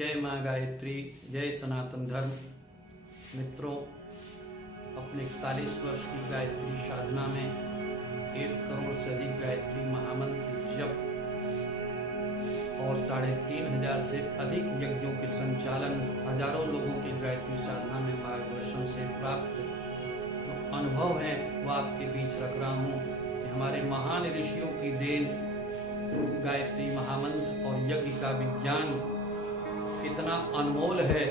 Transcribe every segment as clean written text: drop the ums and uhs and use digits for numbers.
जय माँ गायत्री, जय सनातन धर्म। मित्रों, अपने 41 वर्ष की गायत्री साधना में 1 करोड़ से अधिक गायत्री महामंत्र जप और 3,500 से अधिक यज्ञों के संचालन, हजारों लोगों की गायत्री साधना में मार्गदर्शन से प्राप्त जो अनुभव है वह आपके बीच रख रहा हूँ। हमारे महान ऋषियों की देन गायत्री महामंत्र और यज्ञ का विज्ञान कितना अनमोल है।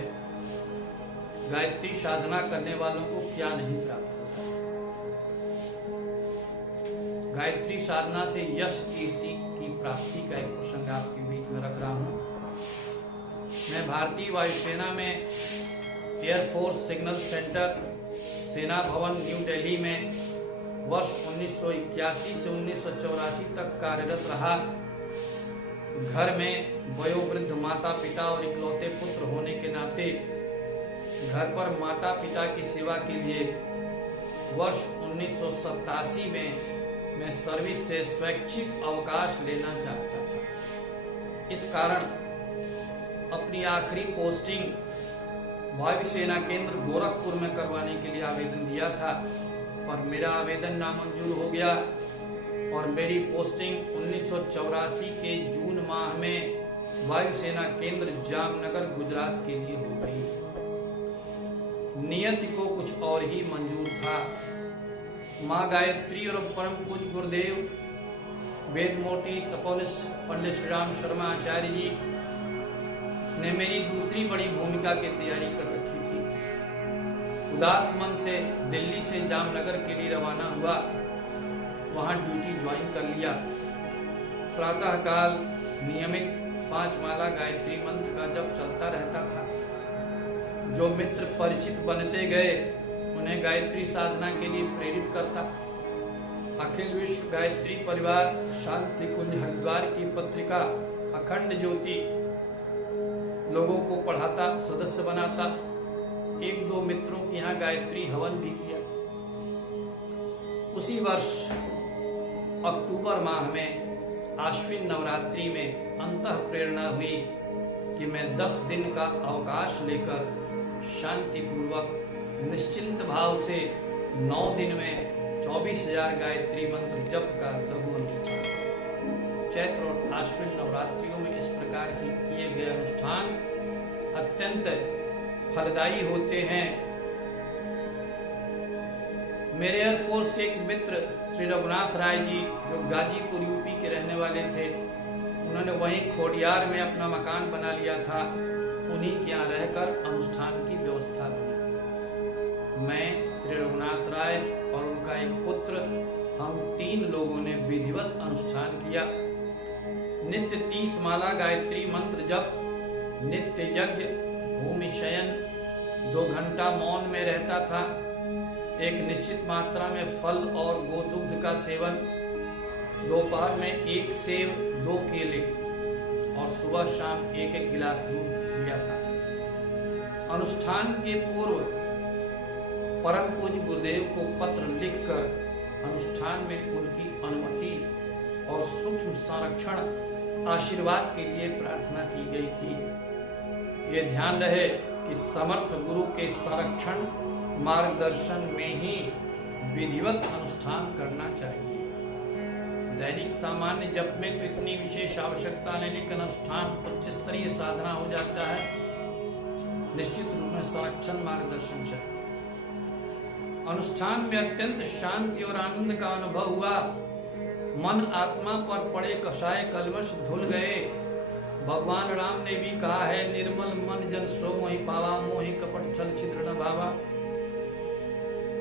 गायत्री साधना करने वालों को क्या नहीं प्राप्त होता। गायत्री साधना से यश कीर्ति की प्राप्ति का एक प्रसंग आपके बीच में रख रहा हूं। मैं भारतीय वायुसेना में एयरफोर्स सिग्नल सेंटर सेना भवन न्यू दिल्ली में वर्ष 1981 से 1984 तक कार्यरत रहा। घर में वयोवृद्ध माता पिता और इकलौते पुत्र होने के नाते घर पर माता पिता की सेवा के लिए वर्ष 1987 में मैं सर्विस से स्वैच्छिक अवकाश लेना चाहता था। इस कारण अपनी आखिरी पोस्टिंग वायुसेना केंद्र गोरखपुर में करवाने के लिए आवेदन दिया था, पर मेरा आवेदन नामंजूर हो गया और मेरी पोस्टिंग 1984 के जून माह में वायुसेना केंद्र जामनगर गुजरात के लिए हो गई। नियति को कुछ और ही मंजूर था। माँ गायत्री और परम पूज्य गुरुदेव वेदमूर्ति तपोनिष्ठ पंडित श्री राम शर्मा आचार्य जी ने मेरी दूसरी बड़ी भूमिका की तैयारी कर रखी थी। उदास मन से दिल्ली से जामनगर के लिए रवाना हुआ। वहां ड्यूटी ज्वाइन कर लिया। प्रातः काल नियमित 5 माला गायत्री मंत्र का जप चलता रहता था। जो मित्र परिचित बनते गए उन्हें गायत्री साधना के लिए प्रेरित करता। अखिल विश्व गायत्री परिवार शांति कुंज हरिद्वार की पत्रिका अखंड ज्योति लोगों को पढ़ाता, सदस्य बनाता। 1-2 मित्रों के यहाँ गायत्री हवन भी किया। उसी वर्ष अक्टूबर माह में आश्विन नवरात्रि में अंतः प्रेरणा हुई कि मैं 10 दिन का अवकाश लेकर शांतिपूर्वक निश्चिंत भाव से 9 दिन में 24,000 गायत्री मंत्र जप का लघु अनुष्ठान। चैत्र और आश्विन नवरात्रियों में इस प्रकार की किए गए अनुष्ठान अत्यंत फलदायी होते हैं। मेरे एयरफोर्स के एक मित्र श्री रघुनाथ राय जी, जो गाजीपुर यूपी के रहने वाले थे, उन्होंने वहीं खोडियार में अपना मकान बना लिया था। उन्हीं के यहाँ रहकर अनुष्ठान की व्यवस्था की। मैं, श्री रघुनाथ राय और उनका एक पुत्र, हम 3 लोगों ने विधिवत अनुष्ठान किया। नित्य 30 माला गायत्री मंत्र जप, नित्य यज्ञ, भूमि शयन, 2 घंटा मौन में रहता था। एक निश्चित मात्रा में फल और गोदुग्ध का सेवन, दोपहर में 1 सेव 2 केले और सुबह शाम 1-1 गिलास दूध लिया था। अनुष्ठान के पूर्व परम पूज्य गुरुदेव को पत्र लिखकर अनुष्ठान में उनकी अनुमति और सूक्ष्म संरक्षण आशीर्वाद के लिए प्रार्थना की गई थी। ये ध्यान रहे कि समर्थ गुरु के संरक्षण मार्गदर्शन में ही विधिवत अनुष्ठान करना चाहिए। दैनिक सामान्य जप में तो इतनी विशेष आवश्यकता नहीं, लेकिन अनुष्ठान उच्च स्तरीय साधना हो जाता है। निश्चित रूप में संरक्षण मार्गदर्शन चाहिए। अनुष्ठान में अत्यंत शांति और आनंद का अनुभव हुआ। मन आत्मा पर पड़े कषाय कलमश धुल गए। भगवान राम ने भी कहा है, निर्मल मन जन सो मोहि पावा, मोहि कपट छल छिद्र न भावा।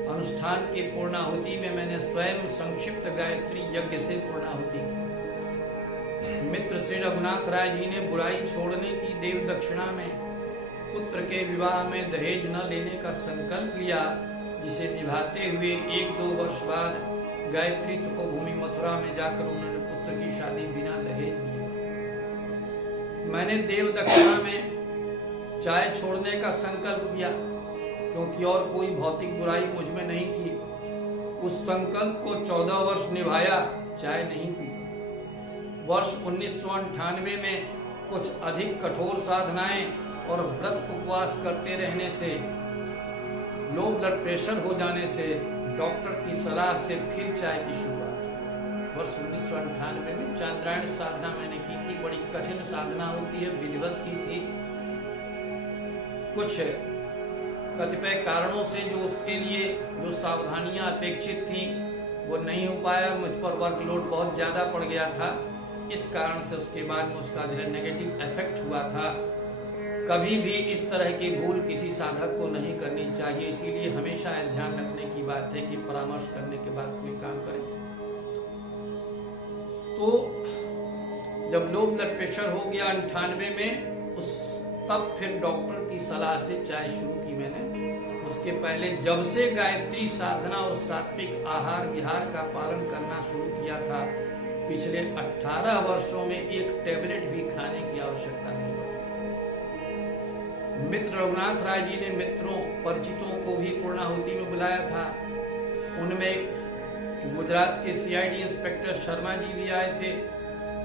अनुष्ठान की पूर्णाहुति में मैंने स्वयं संक्षिप्त गायत्री यज्ञ से पूर्णाहुति। मित्र श्री रघुनाथ राय जी ने बुराई छोड़ने की देव दक्षिणा में पुत्र के विवाह में दहेज न लेने का संकल्प लिया, जिसे निभाते हुए 1-2 वर्ष बाद गायत्री तपोभूमि मथुरा में जाकर उन्होंने पुत्र की शादी बिना दहेज लिए। मैंने देव दक्षिणा में चाय छोड़ने का संकल्प किया, क्योंकि और कोई भौतिक बुराई मुझ में नहीं थी। उस संकल्प को 14 वर्ष निभाया, चाय नहीं पी। वर्ष 1998 में कुछ अधिक कठोर साधनाएं और व्रत उपवास करते रहने से, लो ब्लड प्रेशर हो जाने से डॉक्टर की सलाह से फिर चाय की शुरुआत। वर्ष 1998 में चांद्रायण साधना मैंने की थी। बड़ी कठिन साधना होती है, विधिवत की थी। कुछ कतिपय कारणों से जो उसके लिए जो सावधानियां अपेक्षित थी वो नहीं हो पाया। मुझ पर वर्कलोड बहुत ज़्यादा पड़ गया था। इस कारण से उसके बाद में उसका जो है नेगेटिव इफेक्ट हुआ था। कभी भी इस तरह की भूल किसी साधक को नहीं करनी चाहिए। इसीलिए हमेशा ध्यान रखने की बात है कि परामर्श करने के बाद कोई काम करें। तो जब लो ब्लड प्रेशर हो गया 98 में, तब फिर डॉक्टर की सलाह से चाय शुरू की मैंने। उसके पहले जब से गायत्री साधना और सात्विक आहार विहार का पालन करना शुरू किया था, पिछले 18 वर्षों में एक टैबलेट भी खाने की आवश्यकता नहीं। मित्र रघुनाथ राय जी ने मित्रों परिचितों को भी पूर्णाहुति में बुलाया था। उनमें गुजरात के CID इंस्पेक्टर शर्मा जी भी आए थे।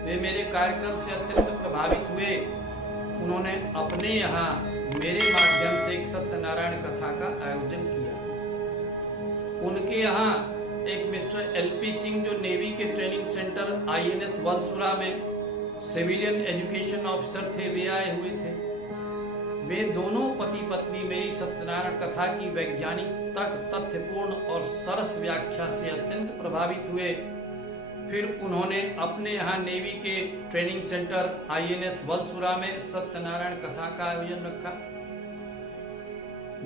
वे मेरे कार्यक्रम से अत्यंत प्रभावित हुए। उन्होंने अपने यहाँ मेरे माध्यम से एक सत्यनारायण कथा का आयोजन किया। उनके यहाँ एक मिस्टर LP सिंह जो नेवी के ट्रेनिंग सेंटर INS वलसुरा में सिविलियन एजुकेशन ऑफिसर थे, वे आए हुए थे। वे दोनों पति पत्नी मेरी सत्यनारायण कथा की वैज्ञानिक तथ्यपूर्ण और सरस व्याख्या से अत्यंत प्रभावित हुए। फिर उन्होंने अपने यहाँ नेवी के ट्रेनिंग सेंटर INS वलसुरा में सत्यनारायण कथा का आयोजन रखा।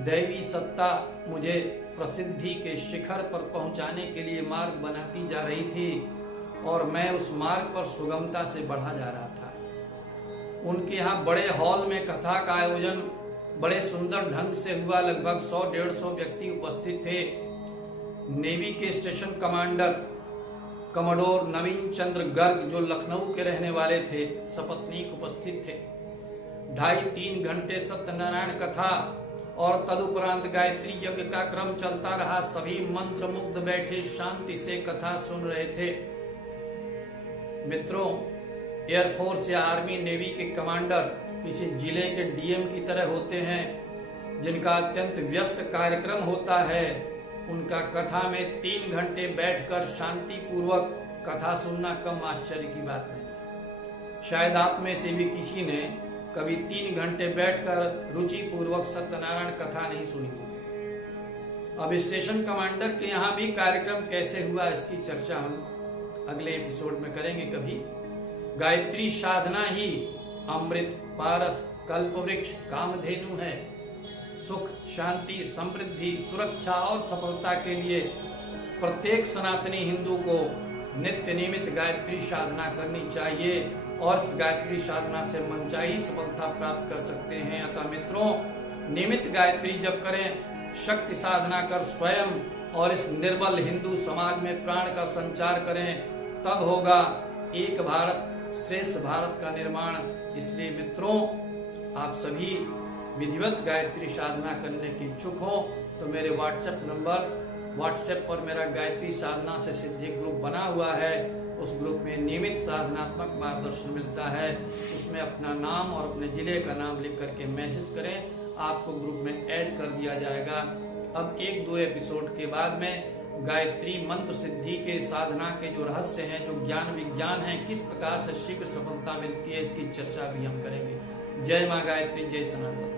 दैवी सत्ता मुझे प्रसिद्धि के शिखर पर पहुंचाने के लिए मार्ग बनाती जा रही थी और मैं उस मार्ग पर सुगमता से बढ़ा जा रहा था। उनके यहाँ बड़े हॉल में कथा का आयोजन बड़े सुंदर ढंग से हुआ। लगभग 100-150 व्यक्ति उपस्थित थे। नेवी के स्टेशन कमांडर कमोडोर नवीन चंद्र गर्ग जो लखनऊ के रहने वाले थे, सपत्नीक उपस्थित थे। 2.5-3 घंटे सत्यनारायण कथा और तदुपरांत गायत्री यज्ञ का क्रम चलता रहा। सभी मंत्र मुग्ध बैठे शांति से कथा सुन रहे थे। मित्रों, एयरफोर्स या आर्मी नेवी के कमांडर किसी जिले के DM की तरह होते हैं, जिनका अत्यंत व्यस्त कार्यक्रम होता है। उनका कथा में 3 घंटे बैठकर शांति पूर्वक कथा सुनना कम आश्चर्य की बात नहीं। शायद आप में से भी किसी ने कभी 3 घंटे बैठकर रुचि पूर्वक सत्यनारायण कथा नहीं सुनी होगी। अब स्टेशन कमांडर के यहाँ भी कार्यक्रम कैसे हुआ, इसकी चर्चा हम अगले एपिसोड में करेंगे कभी। गायत्री साधना ही अमृत पारस कल्पवृक्ष कामधेनु है। सुख शांति समृद्धि सुरक्षा और सफलता के लिए प्रत्येक सनातनी हिंदू को नित्य नियमित गायत्री साधना करनी चाहिए और इस गायत्री साधना से मनचाही सफलता प्राप्त कर सकते हैं। अतः मित्रों, नियमित गायत्री जप करें, शक्ति साधना कर स्वयं और इस निर्बल हिंदू समाज में प्राण का संचार करें, तब होगा एक भारत श्रेष्ठ भारत का निर्माण। इसलिए मित्रों, आप सभी विधिवत गायत्री साधना करने के इच्छुक हो तो मेरे व्हाट्सएप पर मेरा गायत्री साधना से सिद्धि ग्रुप बना हुआ है। उस ग्रुप में नियमित साधनात्मक मार्गदर्शन मिलता है। उसमें अपना नाम और अपने जिले का नाम लिख करके मैसेज करें, आपको ग्रुप में ऐड कर दिया जाएगा। अब 1-2 एपिसोड के बाद में गायत्री मंत्र सिद्धि के साधना के जो रहस्य हैं, जो ज्ञान विज्ञान है, किस प्रकार से शीघ्र सफलता मिलती है, इसकी चर्चा भी हम करेंगे। जय माँ गायत्री, जय सनातन।